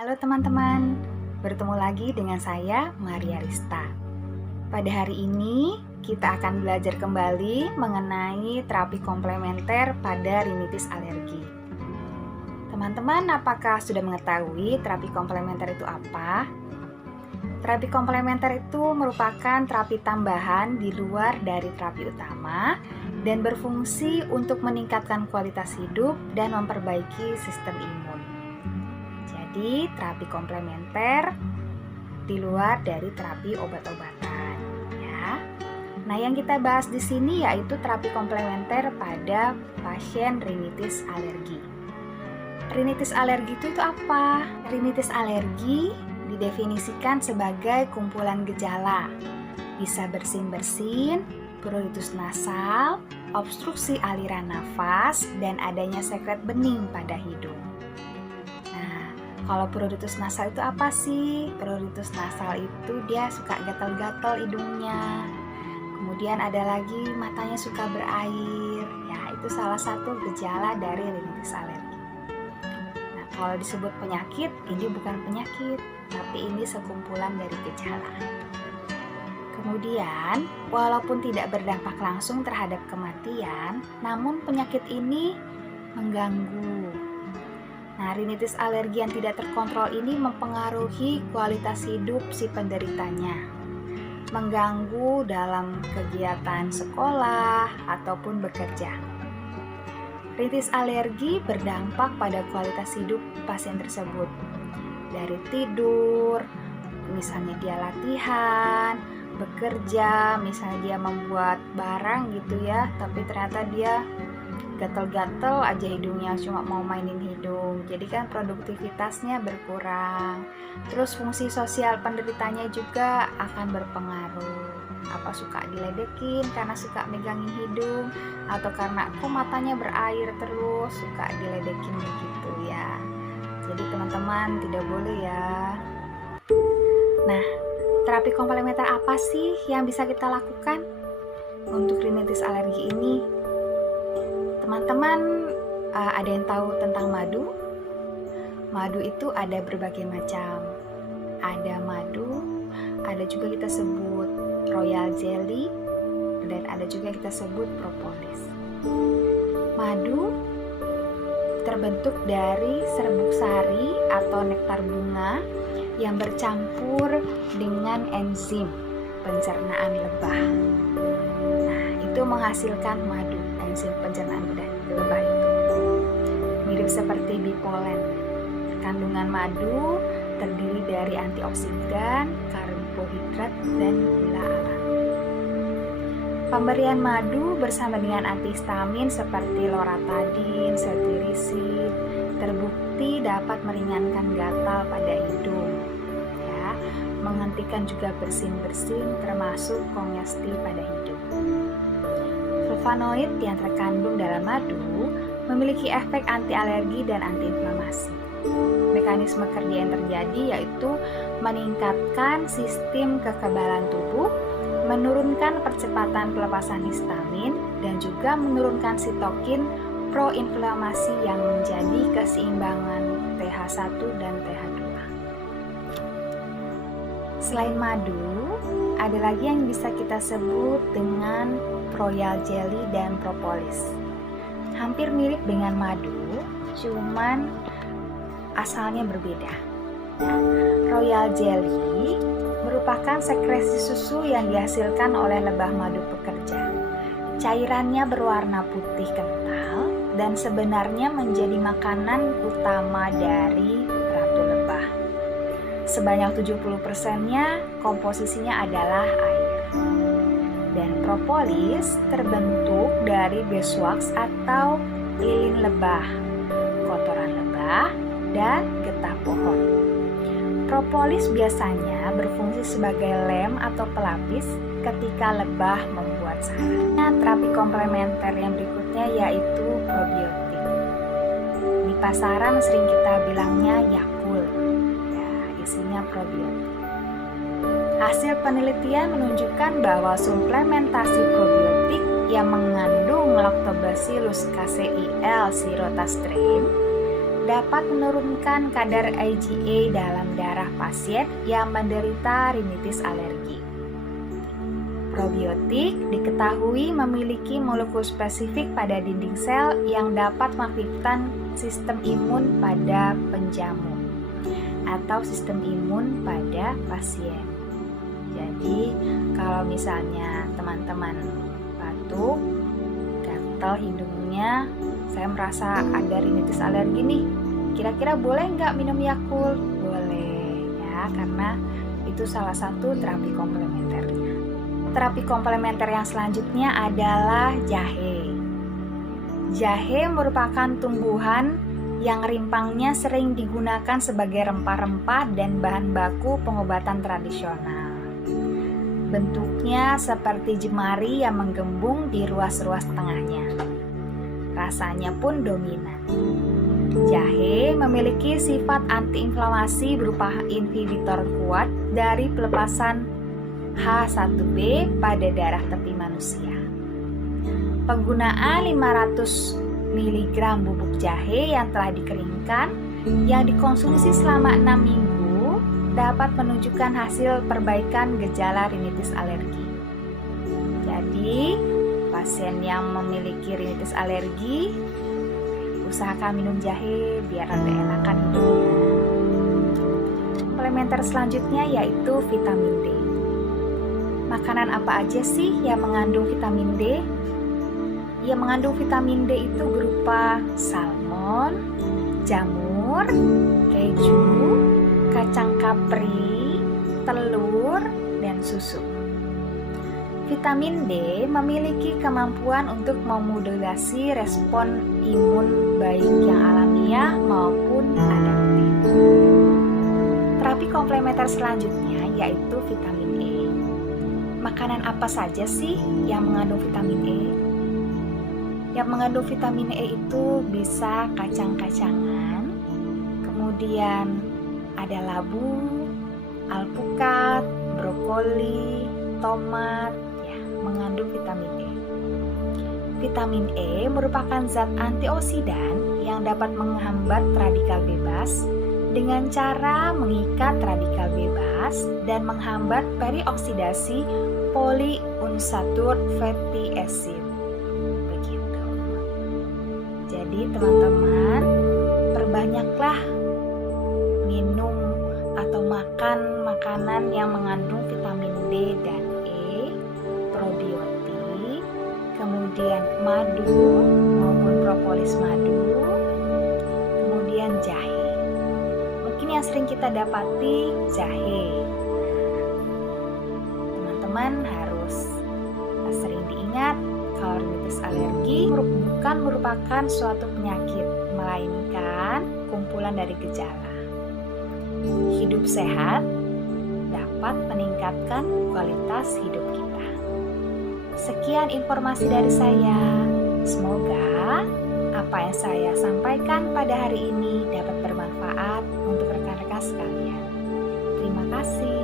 Halo teman-teman, bertemu lagi dengan saya Maria Rista. Pada hari ini kita akan belajar kembali mengenai terapi komplementer pada rinitis alergi. Teman-teman, apakah sudah mengetahui terapi komplementer itu apa? Terapi komplementer itu merupakan terapi tambahan di luar dari terapi utama dan berfungsi untuk meningkatkan kualitas hidup dan memperbaiki sistem imun. Jadi, terapi komplementer di luar dari terapi obat-obatan, ya. Nah, yang kita bahas di sini yaitu terapi komplementer pada pasien rinitis alergi. Rinitis alergi itu apa? Rinitis alergi didefinisikan sebagai kumpulan gejala, bisa bersin-bersin, pruritus nasal, obstruksi aliran nafas, dan adanya sekret bening pada hidung. Kalau pruritus nasal itu apa sih? Pruritus nasal itu dia suka gatal-gatal hidungnya. Kemudian ada lagi matanya suka berair. Ya, itu salah satu gejala dari rinitis alergi. Nah, kalau disebut penyakit, ini bukan penyakit, tapi ini sekumpulan dari gejala. Kemudian, walaupun tidak berdampak langsung terhadap kematian, namun penyakit ini mengganggu. Nah, rinitis alergi yang tidak terkontrol ini mempengaruhi kualitas hidup si penderitanya, mengganggu dalam kegiatan sekolah ataupun bekerja. Rinitis alergi berdampak pada kualitas hidup pasien tersebut, dari tidur, misalnya dia latihan, bekerja, misalnya dia membuat barang gitu ya, tapi ternyata dia gatel-gatel aja hidungnya, cuma mau mainin hidung, jadi kan produktivitasnya berkurang. Terus fungsi sosial penderitanya juga akan berpengaruh, apa suka diledekin karena suka megangin hidung, atau karena kok matanya berair terus suka diledekin begitu ya. Jadi teman-teman tidak boleh ya. Nah, terapi komplementer apa sih yang bisa kita lakukan untuk rinitis alergi ini? Teman-teman, ada yang tahu tentang madu? Madu itu ada berbagai macam. Ada madu, ada juga kita sebut royal jelly, dan ada juga kita sebut propolis. Madu terbentuk dari serbuk sari atau nektar bunga yang bercampur dengan enzim pencernaan lebah. Nah, itu menghasilkan madu. Enzim pencernaan lebah itu mirip seperti bipolen. Kandungan madu terdiri dari antioksidan, karbohidrat, dan gula alam. Pemberian madu bersama dengan antihistamin seperti loratadin, cetirizine terbukti dapat meringankan gatal pada hidung, ya, menghentikan juga bersin-bersin termasuk kongesti pada hidung. Flavonoid yang terkandung dalam madu memiliki efek anti alergi dan antiinflamasi. Mekanisme kerja yang terjadi yaitu meningkatkan sistem kekebalan tubuh, menurunkan percepatan pelepasan histamin, dan juga menurunkan sitokin proinflamasi yang menjadi keseimbangan TH1 dan TH2. Selain madu, ada lagi yang bisa kita sebut dengan royal jelly dan propolis. Hampir mirip dengan madu, cuman asalnya berbeda. Royal jelly merupakan sekresi susu yang dihasilkan oleh lebah madu pekerja. Cairannya berwarna putih kental dan sebenarnya menjadi makanan utama dari ratu lebah. Sebanyak 70%-nya komposisinya adalah air. Dan propolis terbentuk dari beeswax atau lilin lebah, kotoran lebah, dan getah pohon. Propolis biasanya berfungsi sebagai lem atau pelapis ketika lebah membuat sarang. Nah, terapi komplementer yang berikutnya yaitu probiotik. Di pasaran sering kita bilangnya Yakult, ya, isinya probiotik. Hasil penelitian menunjukkan bahwa suplementasi probiotik yang mengandung Lactobacillus casei L. sirotastrein dapat menurunkan kadar IgA dalam darah pasien yang menderita rinitis alergi. Probiotik diketahui memiliki molekul spesifik pada dinding sel yang dapat mengaktifkan sistem imun pada penjamu atau sistem imun pada pasien. Jadi, kalau misalnya teman-teman batuk, gatal hidungnya, saya merasa ada rinitis alergi nih, kira-kira boleh nggak minum Yakult? Boleh ya, karena itu salah satu terapi komplementernya. Terapi komplementer yang selanjutnya adalah jahe. Jahe merupakan tumbuhan yang rimpangnya sering digunakan sebagai rempah-rempah dan bahan baku pengobatan tradisional. Bentuknya seperti jemari yang menggembung di ruas-ruas tengahnya. Rasanya pun dominan. Jahe memiliki sifat antiinflamasi berupa inhibitor kuat dari pelepasan H1B pada darah tepi manusia. Penggunaan 500 mg bubuk jahe yang telah dikeringkan yang dikonsumsi selama 6 minggu dapat menunjukkan hasil perbaikan gejala rinitis alergi. Jadi, pasien yang memiliki rinitis alergi, usahakan minum jahe biar ada enakan hidupnya. Komplementer selanjutnya yaitu vitamin D. Makanan apa aja sih yang mengandung vitamin D? Yang mengandung vitamin D itu berupa salmon, jamur, keju, kacang kapri, telur, dan susu. Vitamin D memiliki kemampuan untuk memodulasi respon imun baik yang alamiah maupun adaptif. Terapi komplementer selanjutnya yaitu vitamin E. Makanan apa saja sih yang mengandung vitamin E? Yang mengandung vitamin E itu bisa kacang-kacangan, kemudian ada labu, alpukat, brokoli, tomat, ya, mengandung vitamin E. Vitamin E merupakan zat antioksidan yang dapat menghambat radikal bebas dengan cara mengikat radikal bebas dan menghambat perioksidasi polyunsaturated fatty acid. Begitu. Jadi teman-teman, perbanyaklah minum atau makan makanan yang mengandung vitamin D dan E, probiotik, kemudian madu maupun propolis madu, kemudian jahe. Mungkin yang sering kita dapati jahe. Teman-teman harus sering diingat kalau rinitis alergi bukan merupakan suatu penyakit, melainkan kumpulan dari gejala. Hidup sehat dapat meningkatkan kualitas hidup kita. Sekian informasi dari saya. Semoga apa yang saya sampaikan pada hari ini dapat bermanfaat untuk rekan-rekan sekalian. Terima kasih.